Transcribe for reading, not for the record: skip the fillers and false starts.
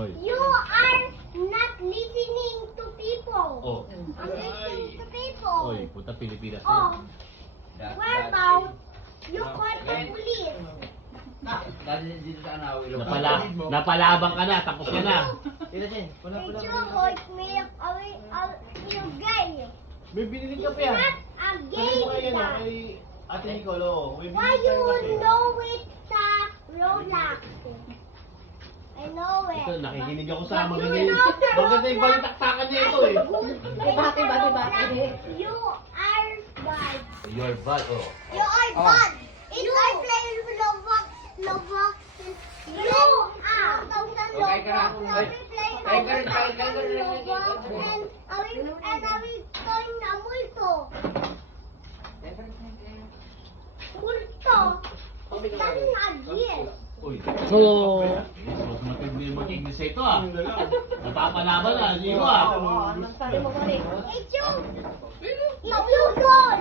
Oy. You are not listening to people. Oh. I'm listening to people. Oy, puta Pilipinas na Oh, yun. where about you call the police? Dali dito sa Anawi. Napalabang ka na, tapos ka na. Did you hold me you gay? May binili ka It's pa yan. not a gay Sabi mo kay, ano, guy. kay Ate Nicolo. May Why binili you ka kape. know it sa Rolex? I know Ito, it. nakikinig ako sa But maganda you yung... know the Maganda yung Rolex. balitaktakan niya ito eh. Diba? You are bad. You're bad, oh. You are bad. If I play Roblox, you are. Okay, Kara. I will play Roblox and I will turn a multo. Multo. It doesn't exist. Uy. Oo. Huwag matindi yung mag-English ito ah. Yung dalawa. Napapalaban ah, hindi ko ah. It's you. It's you, son.